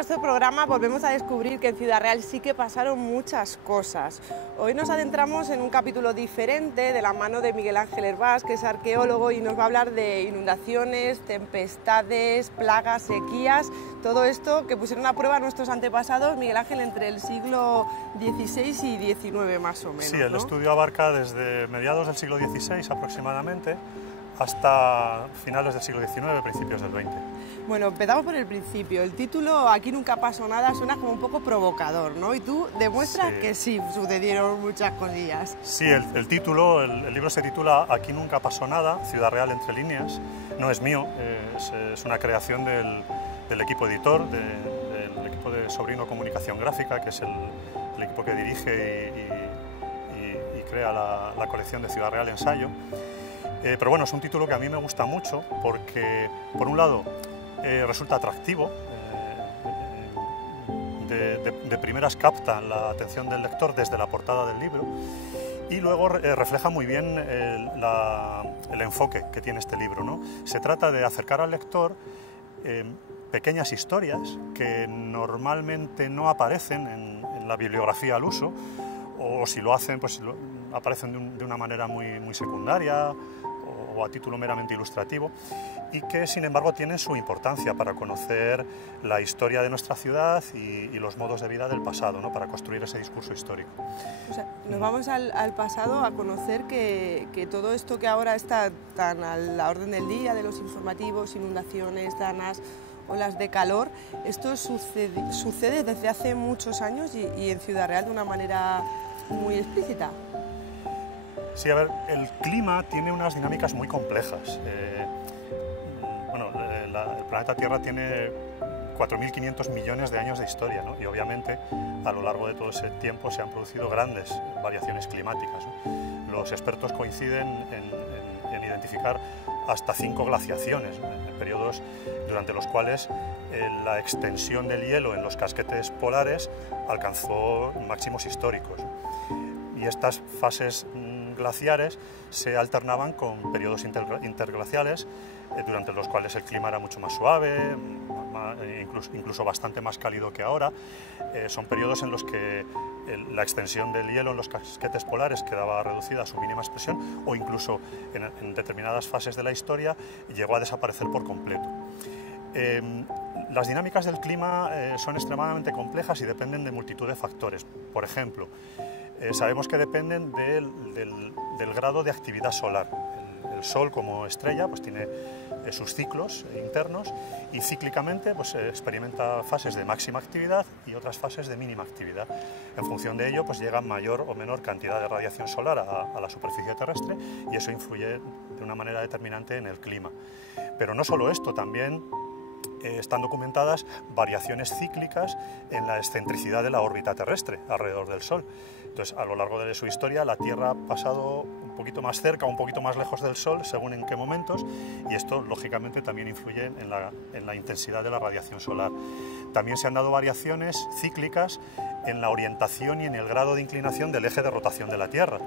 nuestro programa volvemos a descubrir que en Ciudad Real sí que pasaron muchas cosas. Hoy nos adentramos en un capítulo diferente de la mano de Miguel Ángel Hervás, que es arqueólogo y nos va a hablar de inundaciones, tempestades, plagas, sequías, todo esto que pusieron a prueba nuestros antepasados, Miguel Ángel, entre el siglo XVI y XIX más o menos. Sí, el ¿no? estudio abarca desde mediados del siglo XVI aproximadamente hasta finales del siglo XIX, principios del XX. Bueno, empezamos por el principio. El título Aquí nunca pasó nada suena como un poco provocador, ¿no? Y tú demuestras que sí, sucedieron muchas cosillas. Sí, el título, el libro se titula Aquí nunca pasó nada, Ciudad Real entre líneas. No es mío, es una creación del equipo editor, del equipo de Sobrino Comunicación Gráfica, que es el equipo que dirige y crea la colección de Ciudad Real Ensayo. Pero bueno, es un título que a mí me gusta mucho porque, por un lado, resulta atractivo, de primeras capta la atención del lector desde la portada del libro y luego refleja muy bien el enfoque que tiene este libro, ¿no? Se trata de acercar al lector pequeñas historias que normalmente no aparecen en la bibliografía al uso, o si lo hacen, pues aparecen de una manera muy secundaria o a título meramente ilustrativo, y que sin embargo tienen su importancia para conocer la historia de nuestra ciudad y los modos de vida del pasado, ¿no? Para construir ese discurso histórico. O sea, nos vamos al pasado a conocer que todo esto que ahora está tan a la orden del día, de los informativos, inundaciones, danas, olas de calor, esto sucede desde hace muchos años y en Ciudad Real de una manera muy explícita. Sí, a ver, el clima tiene unas dinámicas muy complejas. El planeta Tierra tiene 4.500 millones de años de historia, ¿no? Y obviamente a lo largo de todo ese tiempo se han producido grandes variaciones climáticas, ¿no? Los expertos coinciden en identificar hasta 5 glaciaciones, ¿no? En periodos durante los cuales la extensión del hielo en los casquetes polares alcanzó máximos históricos. Y estas fases glaciares se alternaban con periodos interglaciales durante los cuales el clima era mucho más suave, incluso bastante más cálido que ahora. Son periodos en los que la extensión del hielo en los casquetes polares quedaba reducida a su mínima expresión, o incluso en determinadas fases de la historia llegó a desaparecer por completo. Las dinámicas del clima son extremadamente complejas y dependen de multitud de factores. Por ejemplo, sabemos que dependen del grado de actividad solar. El Sol como estrella pues tiene sus ciclos internos y cíclicamente pues, experimenta fases de máxima actividad y otras fases de mínima actividad. En función de ello pues, llega mayor o menor cantidad de radiación solar a la superficie terrestre y eso influye de una manera determinante en el clima. Pero no solo esto, también están documentadas variaciones cíclicas en la excentricidad de la órbita terrestre alrededor del Sol. Entonces, a lo largo de su historia, la Tierra ha pasado un poquito más cerca, un poquito más lejos del Sol, según en qué momentos, y esto, lógicamente, también influye en la intensidad de la radiación solar. También se han dado variaciones cíclicas en la orientación y en el grado de inclinación del eje de rotación de la Tierra,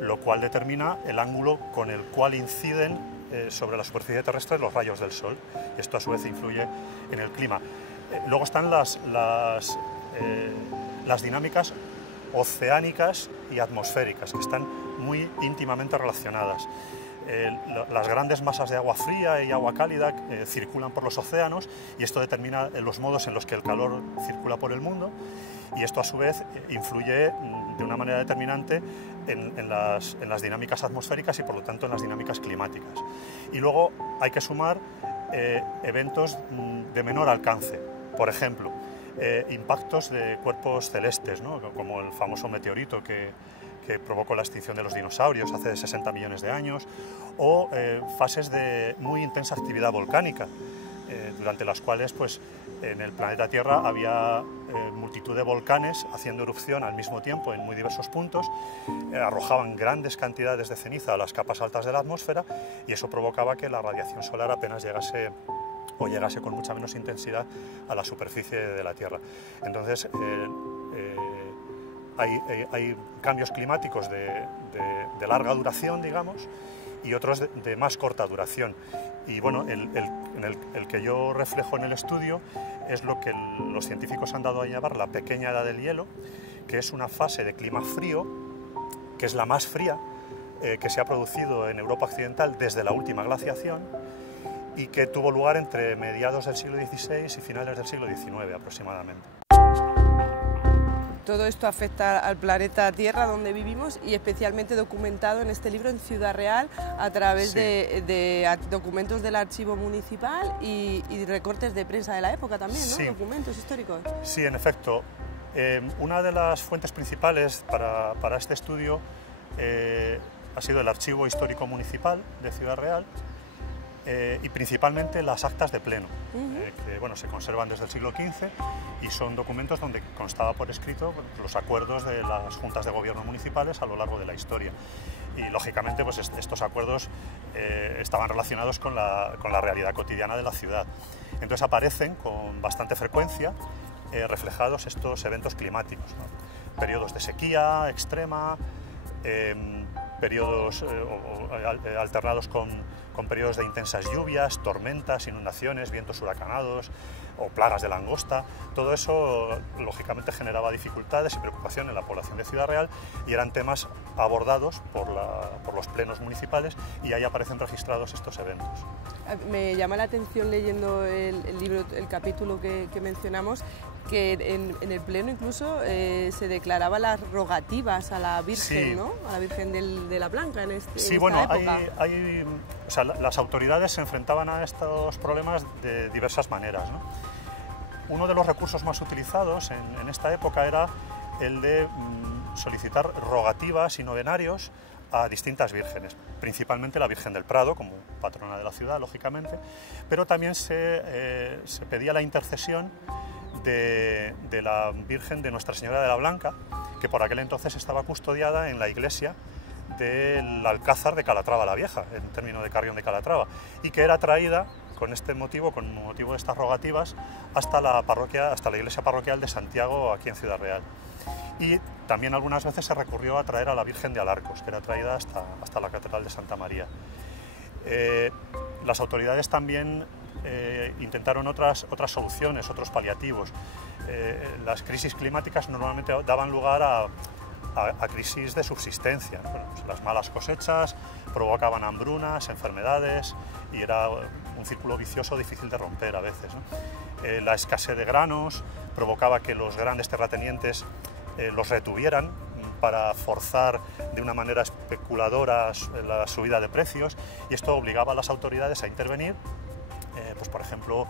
lo cual determina el ángulo con el cual inciden sobre la superficie terrestre los rayos del Sol. Esto a su vez influye en el clima. Luego están las dinámicas oceánicas y atmosféricas, que están muy íntimamente relacionadas. Las grandes masas de agua fría y agua cálida circulan por los océanos y esto determina los modos en los que el calor circula por el mundo, y esto a su vez influye de una manera determinante en las dinámicas atmosféricas y por lo tanto en las dinámicas climáticas. Y luego hay que sumar eventos de menor alcance, por ejemplo, impactos de cuerpos celestes, ¿no? Como el famoso meteorito que provocó la extinción de los dinosaurios hace 60 millones de años, o fases de muy intensa actividad volcánica, durante las cuales pues, en el planeta Tierra había multitud de volcanes haciendo erupción al mismo tiempo en muy diversos puntos, arrojaban grandes cantidades de ceniza a las capas altas de la atmósfera y eso provocaba que la radiación solar apenas llegase con mucha menos intensidad a la superficie de la Tierra. Entonces, hay cambios climáticos de larga duración, digamos, y otros de más corta duración. Y bueno, el que yo reflejo en el estudio es lo que los científicos han dado a llamar la pequeña edad del hielo, que es una fase de clima frío, que es la más fría que se ha producido en Europa occidental desde la última glaciación y que tuvo lugar entre mediados del siglo XVI y finales del siglo XIX aproximadamente. Todo esto afecta al planeta Tierra donde vivimos y especialmente documentado en este libro en Ciudad Real a través de documentos del archivo municipal y recortes de prensa de la época también, ¿no? Sí. Documentos históricos. Sí, en efecto. Una de las fuentes principales para este estudio ha sido el Archivo Histórico Municipal de Ciudad Real y principalmente las actas de pleno, que bueno, se conservan desde el siglo XV y son documentos donde constaba por escrito los acuerdos de las juntas de gobierno municipales a lo largo de la historia. Y lógicamente pues estos acuerdos estaban relacionados con la realidad cotidiana de la ciudad. Entonces aparecen con bastante frecuencia reflejados estos eventos climáticos, ¿no? Periodos de sequía extrema, periodos alternados con periodos de intensas lluvias, tormentas, inundaciones, vientos huracanados o plagas de langosta. Todo eso lógicamente generaba dificultades y preocupación en la población de Ciudad Real y eran temas abordados por los plenos municipales y ahí aparecen registrados estos eventos. Me llama la atención leyendo el libro, el capítulo que mencionamos, que en el pleno incluso se declaraba las rogativas a la Virgen, sí. ¿no? A la Virgen de la Blanca en esta época. Época. O sea, las autoridades se enfrentaban a estos problemas de diversas maneras, ¿no? Uno de los recursos más utilizados en esta época era el de solicitar rogativas y novenarios a distintas vírgenes, principalmente la Virgen del Prado, como patrona de la ciudad, lógicamente, pero también se pedía la intercesión de la Virgen de Nuestra Señora de la Blanca, que por aquel entonces estaba custodiada en la iglesia del Alcázar de Calatrava la Vieja, en término de Carrión de Calatrava, y que era traída con motivo de estas rogativas, hasta la iglesia parroquial de Santiago, aquí en Ciudad Real. Y también algunas veces se recurrió a traer a la Virgen de Alarcos, que era traída hasta la Catedral de Santa María. Las autoridades también intentaron otras soluciones, otros paliativos. Las crisis climáticas normalmente daban lugar a crisis de subsistencia. Bueno, pues las malas cosechas provocaban hambrunas, enfermedades y era un círculo vicioso difícil de romper a veces, ¿no? La escasez de granos provocaba que los grandes terratenientes los retuvieran para forzar de una manera especuladora la subida de precios y esto obligaba a las autoridades a intervenir, pues por ejemplo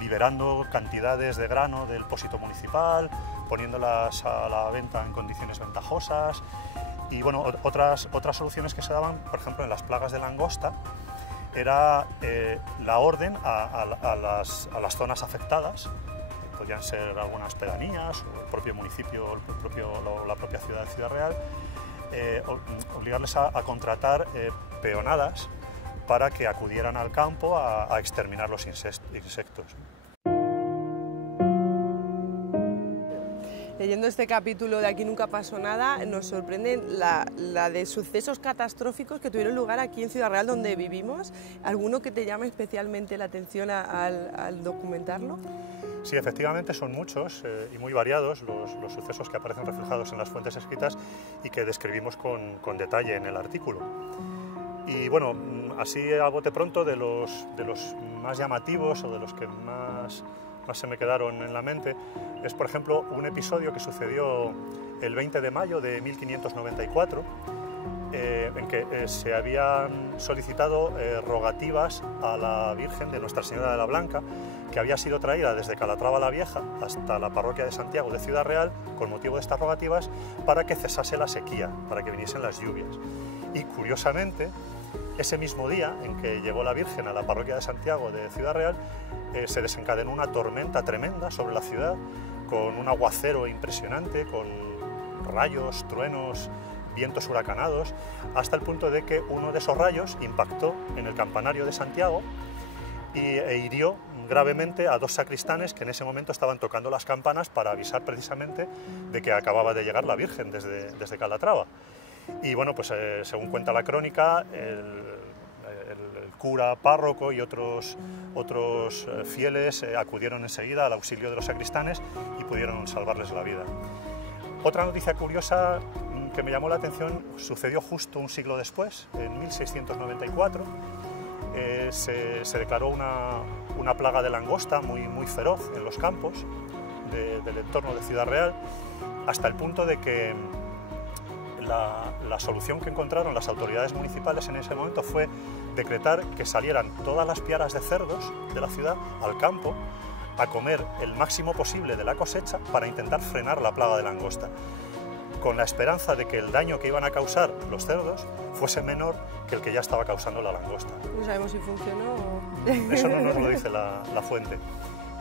liberando cantidades de grano del pósito municipal, poniéndolas a la venta en condiciones ventajosas y bueno, otras soluciones que se daban, por ejemplo en las plagas de langosta, era la orden a las zonas afectadas, podían ser algunas pedanías o el propio municipio, la propia ciudad de Ciudad Real, obligarles a contratar peonadas para que acudieran al campo a exterminar los insectos. Leyendo este capítulo de Aquí nunca pasó nada, nos sorprende la de sucesos catastróficos que tuvieron lugar aquí en Ciudad Real, donde vivimos. ¿Alguno que te llame especialmente la atención al documentarlo? Sí, efectivamente son muchos y muy variados los sucesos que aparecen reflejados en las fuentes escritas y que describimos con detalle en el artículo. Y bueno, así a bote pronto, de los más llamativos o de los que más se me quedaron en la mente, es por ejemplo un episodio que sucedió el 20 de mayo de 1594, en que se habían solicitado rogativas a la Virgen de Nuestra Señora de la Blanca, que había sido traída desde Calatrava la Vieja hasta la parroquia de Santiago de Ciudad Real con motivo de estas rogativas para que cesase la sequía, para que viniesen las lluvias. Y curiosamente, ese mismo día en que llegó la Virgen a la parroquia de Santiago de Ciudad Real, se desencadenó una tormenta tremenda sobre la ciudad, con un aguacero impresionante, con rayos, truenos, vientos huracanados, hasta el punto de que uno de esos rayos impactó en el campanario de Santiago e hirió gravemente a dos sacristanes que en ese momento estaban tocando las campanas para avisar precisamente de que acababa de llegar la Virgen desde Calatrava. Y bueno, pues según cuenta la crónica, el cura párroco y otros fieles acudieron enseguida al auxilio de los sacristanes y pudieron salvarles la vida. Otra noticia curiosa que me llamó la atención sucedió justo un siglo después, en 1694. Se declaró una plaga de langosta muy feroz en los campos del entorno de Ciudad Real, hasta el punto de que la solución que encontraron las autoridades municipales en ese momento fue decretar que salieran todas las piaras de cerdos de la ciudad al campo a comer el máximo posible de la cosecha para intentar frenar la plaga de langosta, con la esperanza de que el daño que iban a causar los cerdos fuese menor que el que ya estaba causando la langosta. No sabemos si funcionó o... Eso no nos lo dice la fuente.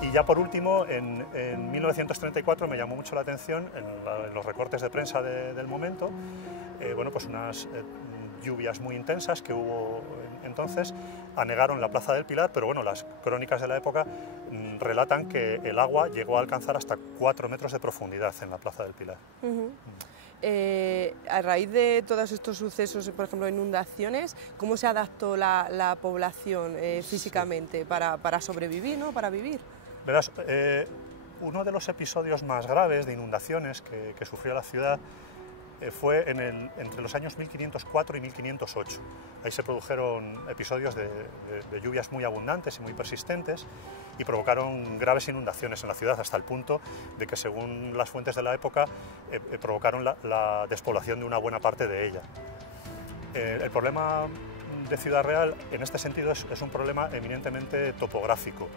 Y ya por último, en 1934 me llamó mucho la atención, en los recortes de prensa del momento, bueno, pues unas lluvias muy intensas que hubo entonces anegaron la Plaza del Pilar, pero bueno, las crónicas de la época relatan que el agua llegó a alcanzar hasta 4 metros de profundidad en la Plaza del Pilar. A raíz de todos estos sucesos, por ejemplo, inundaciones, ¿cómo se adaptó la población físicamente para sobrevivir, ¿no? Para vivir? Verás, uno de los episodios más graves de inundaciones que sufrió la ciudad fue entre los años 1504 y 1508. Ahí se produjeron episodios de lluvias muy abundantes y muy persistentes y provocaron graves inundaciones en la ciudad, hasta el punto de que, según las fuentes de la época, provocaron la despoblación de una buena parte de ella. El problema de Ciudad Real, en este sentido, es un problema eminentemente topográfico,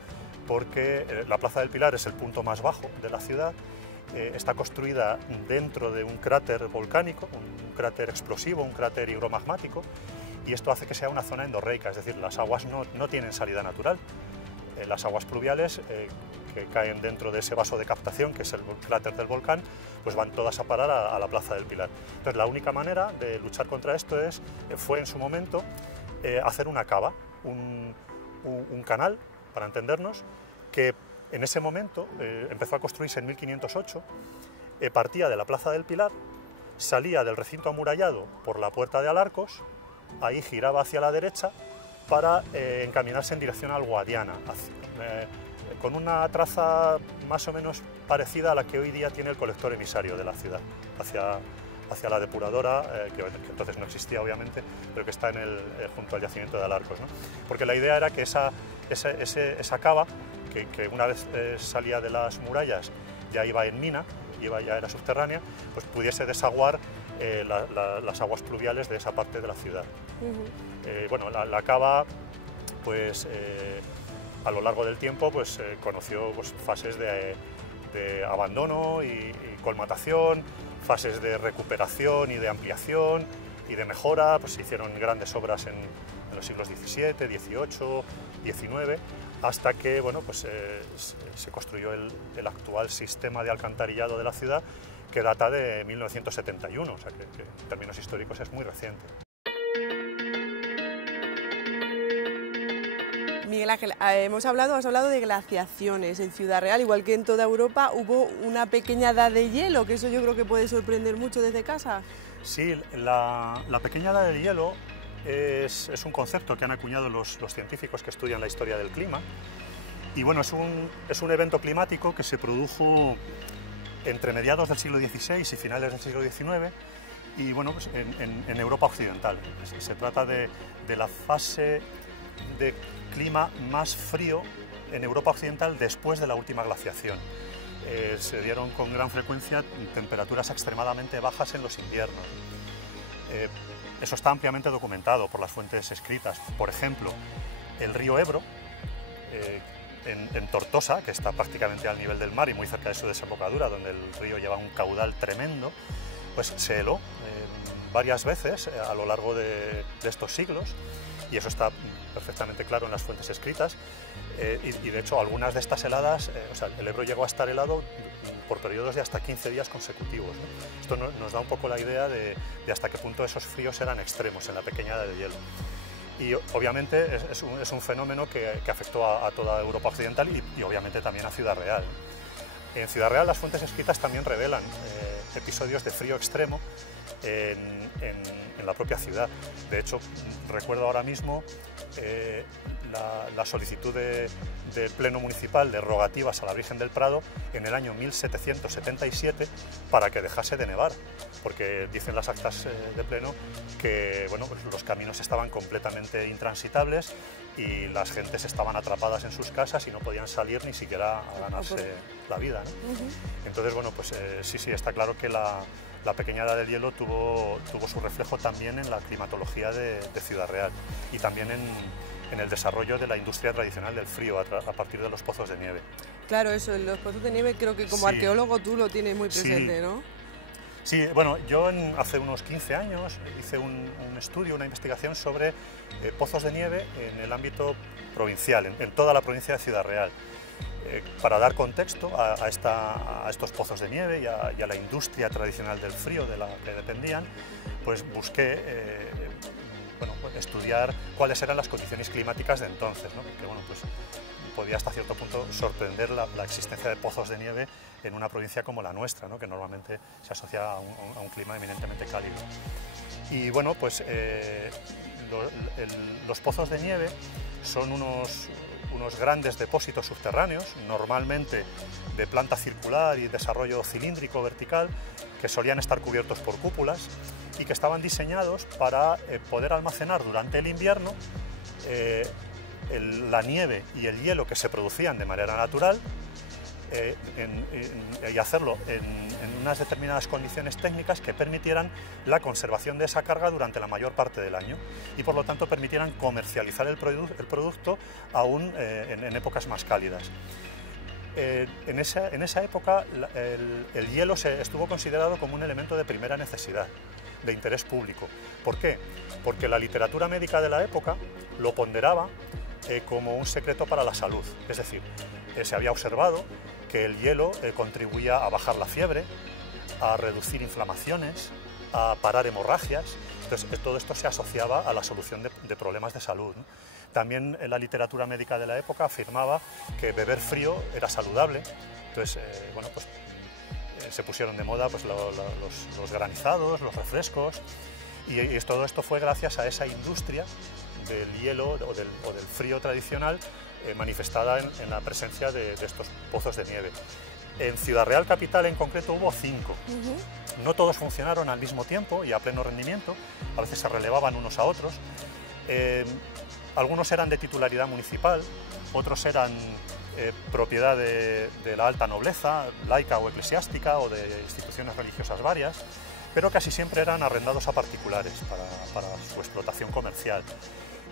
porque la Plaza del Pilar es el punto más bajo de la ciudad. Está construida dentro de un cráter volcánico, un cráter explosivo, un cráter higromagmático, y esto hace que sea una zona endorreica, es decir, las aguas no tienen salida natural. Las aguas pluviales que caen dentro de ese vaso de captación, que es el cráter del volcán, pues van todas a parar a la Plaza del Pilar. Entonces, la única manera de luchar contra esto fue en su momento hacer una cava, un canal, para entendernos, que en ese momento empezó a construirse en 1508, partía de la Plaza del Pilar, salía del recinto amurallado por la Puerta de Alarcos, ahí giraba hacia la derecha para encaminarse en dirección al Guadiana, con una traza más o menos parecida a la que hoy día tiene el colector emisario de la ciudad, hacia la depuradora, que entonces no existía obviamente, pero que está junto al yacimiento de Alarcos, ¿no? Porque la idea era que esa cava, que una vez salía de las murallas ya iba en mina, ya era subterránea, pues pudiese desaguar las aguas pluviales de esa parte de la ciudad. Bueno, la cava, pues a lo largo del tiempo, pues conoció fases de abandono y colmatación, fases de recuperación y de ampliación y de mejora. Pues se hicieron grandes obras en los siglos XVII, XVIII, XIX, hasta que, bueno, pues, se construyó el actual sistema de alcantarillado de la ciudad, que data de 1971, o sea que en términos históricos es muy reciente. Miguel Ángel, has hablado de glaciaciones en Ciudad Real, igual que en toda Europa hubo una pequeña edad de hielo, que eso yo creo que puede sorprender mucho desde casa. Sí, la pequeña edad del hielo es un concepto que han acuñado los científicos que estudian la historia del clima, y bueno, es un evento climático que se produjo entre mediados del siglo XVI y finales del siglo XIX, y bueno, pues en Europa occidental. Se trata de la fase de clima más frío en Europa occidental después de la última glaciación. Se dieron con gran frecuencia temperaturas extremadamente bajas en los inviernos. Eso está ampliamente documentado por las fuentes escritas. Por ejemplo, el río Ebro, en Tortosa, que está prácticamente al nivel del mar y muy cerca de su desembocadura, donde el río lleva un caudal tremendo, pues se heló varias veces a lo largo de estos siglos, y eso está perfectamente claro en las fuentes escritas, y de hecho algunas de estas heladas, o sea, el Ebro llegó a estar helado por periodos de hasta 15 días consecutivos, ¿no? Esto nos da un poco la idea de hasta qué punto esos fríos eran extremos en la pequeña edad de hielo. Y obviamente es un fenómeno que afectó a toda Europa occidental y obviamente también a Ciudad Real. En Ciudad Real las fuentes escritas también revelan episodios de frío extremo en la propia ciudad. De hecho, recuerdo ahora mismo la solicitud del Pleno Municipal de rogativas a la Virgen del Prado en el año 1777 para que dejase de nevar, porque dicen las actas de Pleno que bueno, pues los caminos estaban completamente intransitables y las gentes estaban atrapadas en sus casas y no podían salir ni siquiera a ganarse la vida, ¿no? Entonces, bueno, pues sí, está claro que la pequeña edad del hielo tuvo su reflejo también en la climatología de Ciudad Real y también en el desarrollo de la industria tradicional del frío a partir de los pozos de nieve. Claro, eso, los pozos de nieve creo que como arqueólogo tú lo tienes muy presente, sí. ¿no? Sí, bueno, yo hace unos 15 años hice un estudio, una investigación sobre pozos de nieve en el ámbito provincial, en toda la provincia de Ciudad Real. Para dar contexto a estos pozos de nieve y a la industria tradicional del frío de la que dependían, pues busqué estudiar cuáles eran las condiciones climáticas de entonces, ¿no? Porque bueno, pues podía hasta cierto punto sorprender la existencia de pozos de nieve en una provincia como la nuestra, ¿no? Que normalmente se asocia a un clima eminentemente cálido. Y bueno, pues los pozos de nieve son unos grandes depósitos subterráneos, normalmente de planta circular y desarrollo cilíndrico vertical, que solían estar cubiertos por cúpulas y que estaban diseñados para poder almacenar durante el invierno la nieve y el hielo que se producían de manera natural y hacerlo en unas determinadas condiciones técnicas que permitieran la conservación de esa carga durante la mayor parte del año y por lo tanto permitieran comercializar el producto aún en épocas más cálidas. En esa época el hielo estuvo considerado como un elemento de primera necesidad, de interés público. ¿Por qué? Porque la literatura médica de la época lo ponderaba como un secreto para la salud, es decir, se había observado que el hielo contribuía a bajar la fiebre, a reducir inflamaciones, a parar hemorragias. Entonces, todo esto se asociaba a la solución de problemas de salud, ¿no? También la literatura médica de la época afirmaba que beber frío era saludable. Entonces, se pusieron de moda pues, los granizados, los refrescos, y todo esto fue gracias a esa industria del hielo o del frío tradicional manifestada en la presencia de estos pozos de nieve. En Ciudad Real capital en concreto hubo 5. No todos funcionaron al mismo tiempo y a pleno rendimiento, a veces se relevaban unos a otros. Algunos eran de titularidad municipal, otros eran propiedad de la alta nobleza, laica o eclesiástica, o de instituciones religiosas varias, pero casi siempre eran arrendados a particulares para su explotación comercial.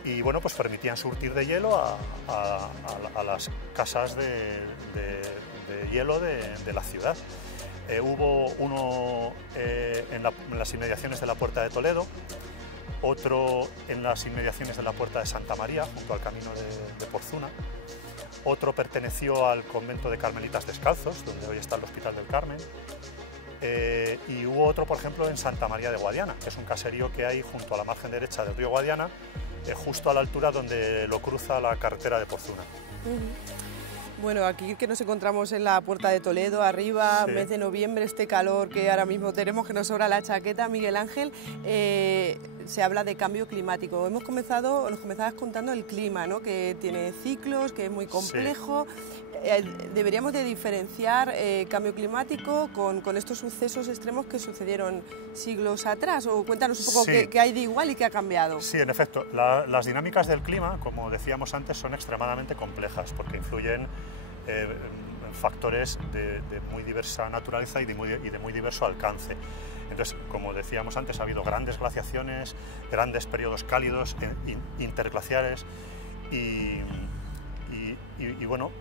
Y bueno, pues permitían surtir de hielo a las casas de hielo de la ciudad. Hubo uno en las inmediaciones de la Puerta de Toledo, otro en las inmediaciones de la Puerta de Santa María, junto al camino de Porzuna. Otro perteneció al convento de Carmelitas Descalzos, donde hoy está el Hospital del Carmen. Y hubo otro, por ejemplo, en Santa María de Guadiana, que es un caserío que hay junto a la margen derecha del río Guadiana, justo a la altura donde lo cruza la carretera de Porzuna. Bueno, aquí que nos encontramos en la Puerta de Toledo, arriba, sí. Mes de noviembre, este calor que ahora mismo tenemos, que nos sobra la chaqueta, Miguel Ángel, se habla de cambio climático. Nos comenzabas contando el clima, ¿no? Que tiene ciclos, que es muy complejo. Sí. Deberíamos de diferenciar cambio climático con estos sucesos extremos que sucedieron siglos atrás, o cuéntanos un poco qué hay de igual y qué ha cambiado. Sí, en efecto, las dinámicas del clima, como decíamos antes, son extremadamente complejas porque influyen factores de muy diversa naturaleza y de muy diverso alcance. Entonces, como decíamos antes, ha habido grandes glaciaciones, grandes periodos cálidos, interglaciares y bueno,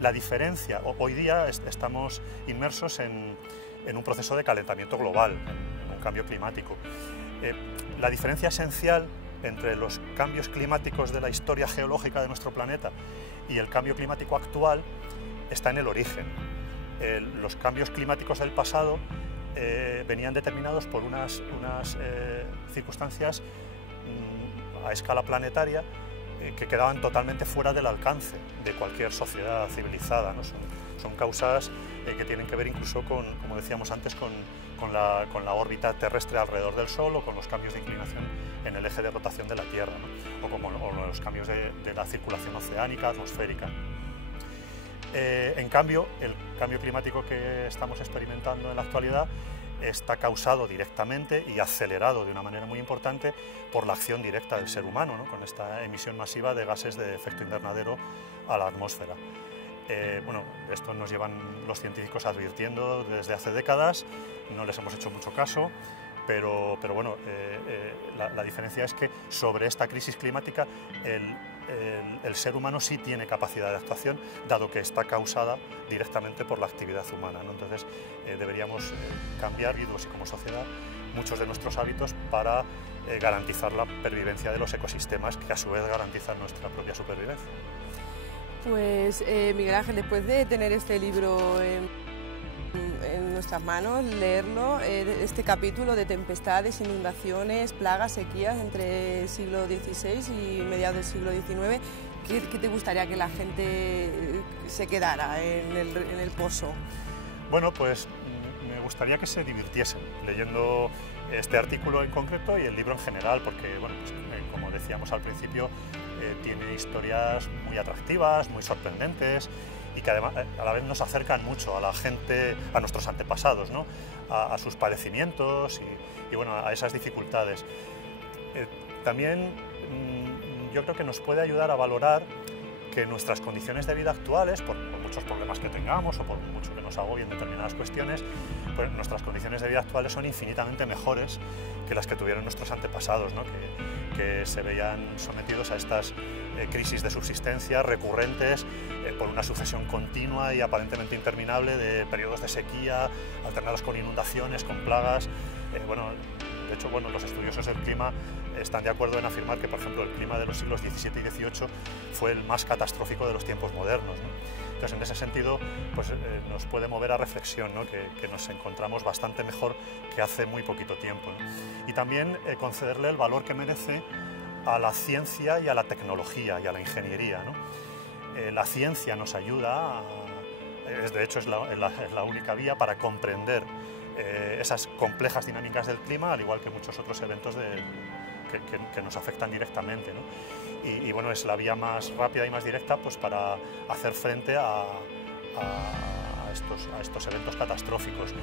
la diferencia, hoy día estamos inmersos en un proceso de calentamiento global, en un cambio climático. La diferencia esencial entre los cambios climáticos de la historia geológica de nuestro planeta y el cambio climático actual está en el origen. Los cambios climáticos del pasado venían determinados por unas circunstancias a escala planetaria que quedaban totalmente fuera del alcance de cualquier sociedad civilizada, ¿no? Son causas que tienen que ver incluso con, como decíamos antes, con la órbita terrestre alrededor del Sol o con los cambios de inclinación en el eje de rotación de la Tierra, ¿no? o los cambios de la circulación oceánica, atmosférica. En cambio, el cambio climático que estamos experimentando en la actualidad está causado directamente y acelerado de una manera muy importante por la acción directa del ser humano, ¿no? Con esta emisión masiva de gases de efecto invernadero a la atmósfera. Bueno, esto nos llevan los científicos advirtiendo desde hace décadas, no les hemos hecho mucho caso, pero bueno, la diferencia es que sobre esta crisis climática el ser humano sí tiene capacidad de actuación, dado que está causada directamente por la actividad humana, ¿no? Entonces deberíamos cambiar, y como sociedad, muchos de nuestros hábitos para garantizar la pervivencia de los ecosistemas, que a su vez garantizan nuestra propia supervivencia. Pues Miguel Ángel, después de tener este libro en nuestras manos, leerlo, este capítulo de tempestades, inundaciones, plagas, sequías entre el siglo XVI y mediados del siglo XIX, ¿qué te gustaría que la gente se quedara en el pozo? Bueno, pues me gustaría que se divirtiesen leyendo este artículo en concreto y el libro en general, porque, bueno, pues, como decíamos al principio, tiene historias muy atractivas, muy sorprendentes, y que además a la vez nos acercan mucho a la gente, a nuestros antepasados, ¿no? a sus padecimientos y bueno, a esas dificultades. También yo creo que nos puede ayudar a valorar que nuestras condiciones de vida actuales, por muchos problemas que tengamos o por mucho que nos agobien determinadas cuestiones, pues nuestras condiciones de vida actuales son infinitamente mejores que las que tuvieron nuestros antepasados, ¿no? que se veían sometidos a estas crisis de subsistencia recurrentes por una sucesión continua y aparentemente interminable de periodos de sequía alternados con inundaciones, con plagas. Bueno, de hecho, bueno, los estudiosos del clima están de acuerdo en afirmar que, por ejemplo, el clima de los siglos XVII y XVIII fue el más catastrófico de los tiempos modernos, ¿no? Entonces, en ese sentido, pues, nos puede mover a reflexión, ¿no? que nos encontramos bastante mejor que hace muy poquito tiempo, ¿no? Y también concederle el valor que merece a la ciencia y a la tecnología y a la ingeniería, ¿no? La ciencia nos ayuda, de hecho es la única vía para comprender esas complejas dinámicas del clima, al igual que muchos otros eventos que nos afectan directamente, ¿no? Y bueno, es la vía más rápida y más directa, pues, para hacer frente a estos eventos catastróficos.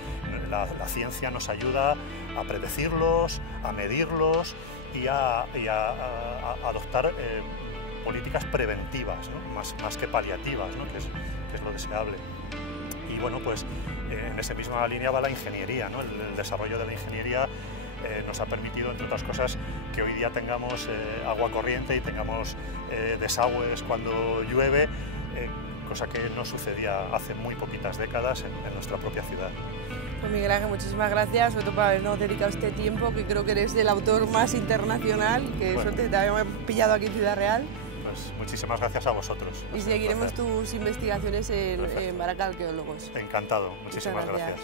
La ciencia nos ayuda a predecirlos, a medirlos y a adoptar políticas preventivas, ¿no? más que paliativas, ¿no? que es lo deseable. Y bueno, pues en esa misma línea va la ingeniería, ¿no? El desarrollo de la ingeniería nos ha permitido, entre otras cosas, que hoy día tengamos agua corriente y tengamos desagües cuando llueve, cosa que no sucedía hace muy poquitas décadas en nuestra propia ciudad. Pues Miguel Ángel, muchísimas gracias, sobre todo por habernos dedicado este tiempo, que creo que eres el autor más internacional, que bueno, suerte te habíamos pillado aquí en Ciudad Real. Pues muchísimas gracias a vosotros. Y seguiremos tus investigaciones en Baraca Arqueólogos. Encantado, muchísimas gracias.